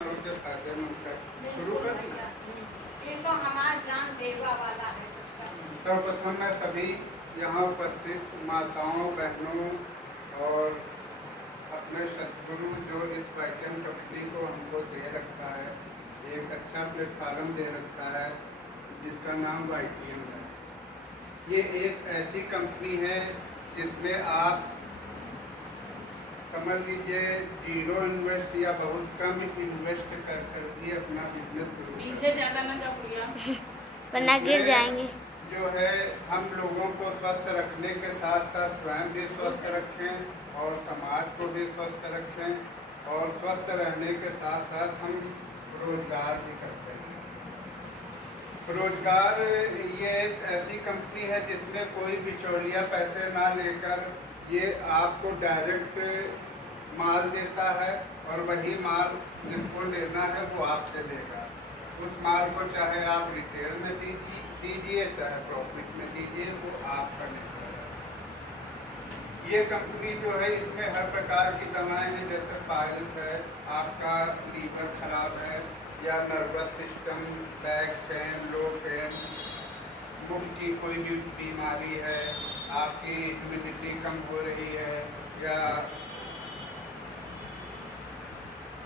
के फायदेमंद है। शुरू कर दिया। ये तो हमारा जान देवा वाला है सिस्टम। सर्वप्रथम मैं सभी यहाँ उपस्थित माताओं, बहनों और अपने सदगुरु जो इस वाइटम कंपनी को हमको दे रखा है, एक अच्छा प्लेटफार्म दे रखा है जिसका नाम वाईटीएम है। ये एक ऐसी कंपनी है जिसमें आप समझ लीजिए जीरो इन्वेस्ट या बहुत कम इन्वेस्ट कर भी अपना बिजनेस शुरू कर पीछे ज्यादा ना जाओ भैया, वरना गिर जाएंगे। जो है हम लोगों को स्वस्थ रखने के साथ साथ स्वयं भी स्वस्थ रखें और समाज को भी स्वस्थ रखें और स्वस्थ रहने के साथ साथ हम रोजगार भी करते हैं। रोजगार ये एक ऐसी कंपनी है जिसमें कोई बिचौलिया पैसे ना लेकर ये आपको डायरेक्ट माल देता है और वही माल जिसको लेना है वो आपसे देगा। उस माल को चाहे आप रिटेल में दीजिए चाहे प्रॉफिट में दीजिए, वो आपका निर्भर है। ये कंपनी जो है इसमें हर प्रकार की दवाएं हैं, जैसे पाइल्स है, आपका लीवर खराब है या नर्वस सिस्टम, बैक पेन, लो पेन, मुख की कोई भी बीमारी है, आपकी इम्यूनिटी कम हो रही है या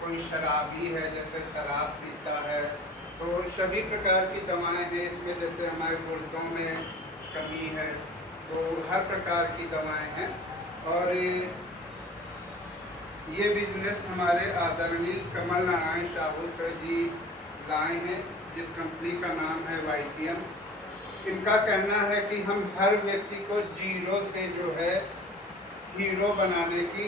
कोई शराबी है जैसे शराब पीता है, तो सभी प्रकार की दवाएं हैं इसमें। जैसे हमारे गुर्दों में कमी है तो हर प्रकार की दवाएं हैं। और ये बिजनेस हमारे आदरणीय कमल नारायण साहू सर जी लाए हैं, जिस कंपनी का नाम है वाईटीएम। इनका कहना है कि हम हर व्यक्ति को जीरो से जो है हीरो बनाने की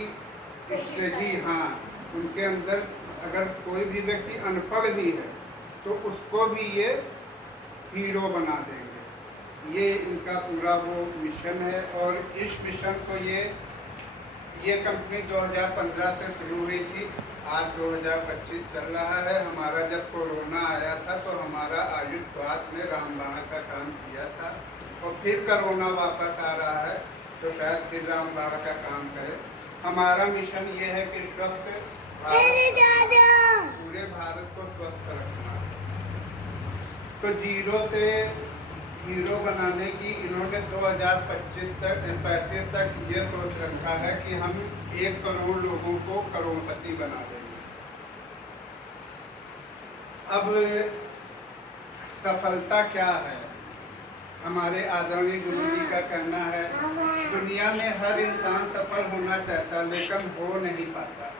स्ट्रेटजी, हाँ, उनके अंदर अगर कोई भी व्यक्ति अनपढ़ भी है तो उसको भी ये हीरो बना देंगे। ये इनका पूरा वो मिशन है। और इस मिशन को ये कंपनी 2015 से शुरू हुई थी, आज 2025 चल रहा है। हमारा जब कोरोना आया था तो हमारा आयुष्वाद में रामबाण का काम किया था और फिर कोरोना वापस आ रहा है तो शायद फिर रामबाण का काम करे। हमारा मिशन ये है कि स्वस्थ पूरे भारत को स्वस्थ रखना। तो जीरो से हीरो बनाने की इन्होंने 2035 तक ये सोच रखा है कि हम 1 करोड़ लोगों को करोड़पति बना देंगे। अब सफलता क्या है? हमारे आदरणीय गुरु जी का कहना है दुनिया में हर इंसान सफल होना चाहता लेकिन हो नहीं पाता है।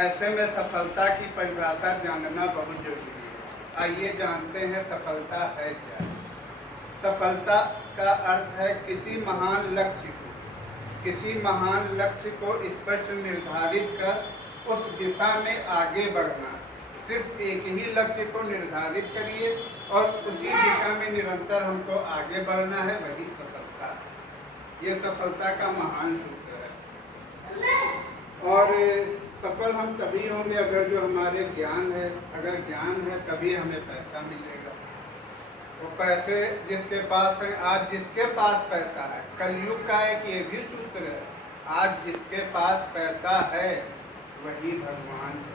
ऐसे में सफलता की परिभाषा जानना बहुत जरूरी है। आइए जानते हैं सफलता है क्या। सफलता का अर्थ है किसी महान लक्ष्य को स्पष्ट निर्धारित कर उस दिशा में आगे बढ़ना। सिर्फ एक ही लक्ष्य को निर्धारित करिए और उसी दिशा में निरंतर हमको आगे बढ़ना है, वही सफलता है। ये सफलता का महान सूत्र है। और सफल हम तभी होंगे अगर जो हमारे ज्ञान है, अगर ज्ञान है तभी हमें पैसा मिलेगा। वो पैसे जिसके पास है, आज जिसके पास पैसा है, कलयुग का एक ये भी सूत्र है, आज जिसके पास पैसा है वही भगवान है।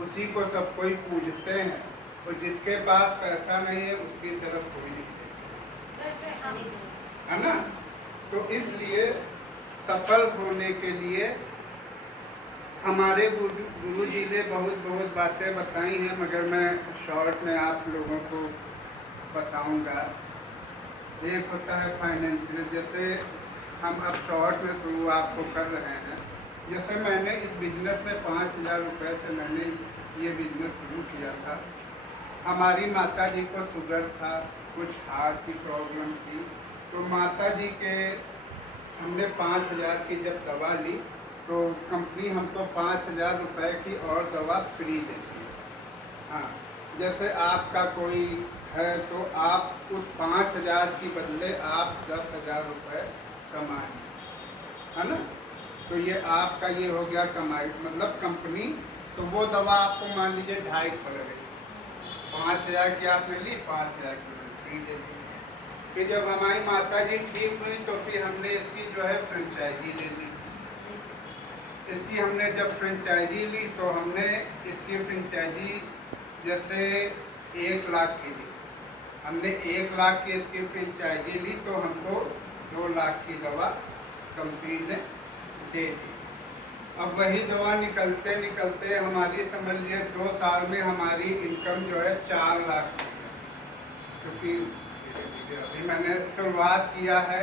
उसी को सब कोई पूजते हैं और जिसके पास पैसा नहीं है उसकी तरफ कोई नहीं देखता, है ना। तो इसलिए सफल होने के लिए हमारे गुरु जी ने बहुत बातें बताई हैं, मगर मैं शॉर्ट में आप लोगों को बताऊंगा। एक होता है फाइनेंशियल, जैसे हम अब शॉर्ट में शुरू आपको कर रहे हैं। जैसे मैंने इस बिजनेस में 5000 रुपये से मैंने ये बिजनेस शुरू किया था। हमारी माता जी को शुगर था, कुछ हार्ट की प्रॉब्लम थी, तो माता जी के हमने 5000 की जब दवा ली तो कंपनी हमको 5000 रुपये की और दवा फ्री देती है। हाँ, जैसे आपका कोई है तो आप उस 5000 की बदले आप 10,000 रुपये कमाएंगे, है ना। तो ये आपका ये हो गया कमाई, मतलब कंपनी। तो वो दवा आपको मान लीजिए 2.5 पड़ गई, 5000 की आपने ली, 5000 की फ्री दे दी। फिर जब हमारी माता जी ठीक हुई तो फिर हमने इसकी जो है फ्रेंचाइजी ले ली। इसकी हमने जब फ्रेंचाइजी ली तो हमने इसकी फ्रेंचाइजी जैसे 1 लाख की ली। हमने 1 लाख की इसकी फ्रेंचाइजी ली तो हमको 2 लाख की दवा कंपनी ने दे दी। अब वही दवा निकलते निकलते हमारी समझ लीजिए 2 साल में हमारी इनकम जो है 4 लाख की है। क्योंकि धीरे धीरे अभी मैंने शुरुआत किया है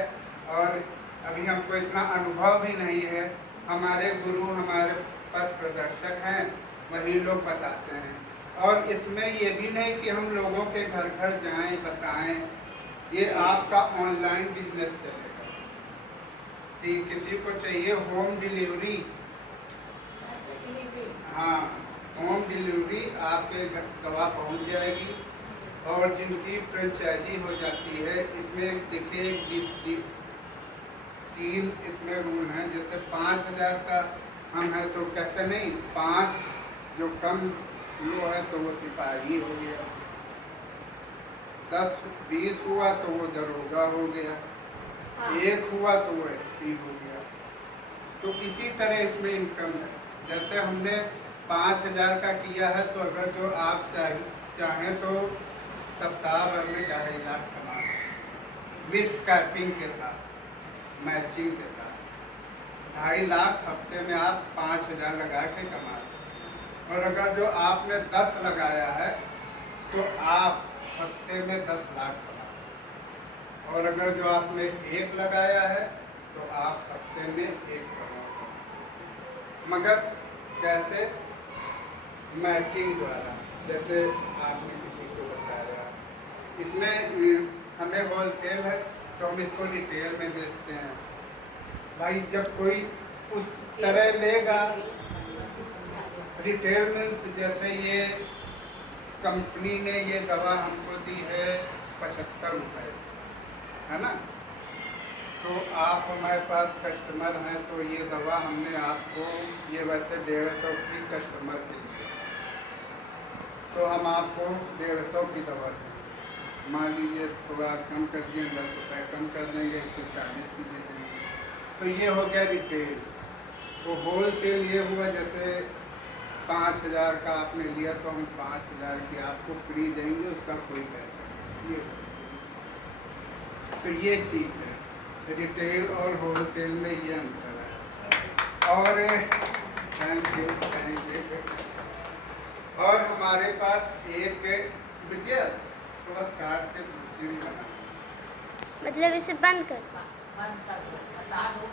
और अभी हमको इतना अनुभव भी नहीं है। हमारे गुरु हमारे पथ प्रदर्शक हैं, वही लोग बताते हैं। और इसमें ये भी नहीं कि हम लोगों के घर घर जाएं बताएं, ये आपका ऑनलाइन बिजनेस चलेगा कि किसी को चाहिए होम डिलीवरी, हाँ होम डिलीवरी आपके घर दवा पहुंच जाएगी। और जिनकी फ्रेंचाइजी हो जाती है इसमें देखिए 3 इसमें रूल हैं। जैसे 5,000 का हम है तो कहते नहीं 5 जो कम लो है तो वो सिपाही हो गया, 10-20 हुआ तो वो दरोगा हो गया, 1 हुआ तो वो एसपी हो गया। तो इसी तरह इसमें इनकम है। जैसे हमने 5,000 का किया है तो अगर जो आप चाहें तो सप्ताह भर में 2.5 लाख कमा विथ कैपिंग के साथ, मैचिंग के साथ 2.5 लाख हफ्ते में आप 5,000 लगा के कमा सकते हैं। और अगर जो आपने 10 लगाया है तो आप हफ्ते में 10 लाख कमा सकते हैं। और अगर जो आपने 1 लगाया है तो आप हफ्ते में 1 करोड़, मगर कैसे? मैचिंग द्वारा। जैसे आपने किसी को बताया इसमें हमें होलसेल है तो हम इसको रिटेल में बेचते हैं। भाई जब कोई उस तरह लेगा रिटेल में, जैसे ये कंपनी ने ये दवा हमको दी है 75 रुपये, है ना? तो आप हमारे पास कस्टमर हैं तो ये दवा हमने आपको, ये वैसे 150 की कस्टमर के लिए, तो हम आपको 150 की दवा दें। मान लीजिए थोड़ा कम कर दिए, 10 रुपये कम कर देंगे, 140 की दे देंगे। तो ये हो गया रिटेल। तो होलसेल ये हुआ जैसे 5,000 का आपने लिया तो हम 5,000 की आपको फ्री देंगे, उसका कोई पैसा नहीं। तो ये चीज़ है, रिटेल और होलसेल में ये अंतर है। और थैंक यू। और हमारे पास एक बिटिया थोड़ा काट के दूसरी भी बना, मतलब इसे बंद कर। बंद कर दो, हटा दो।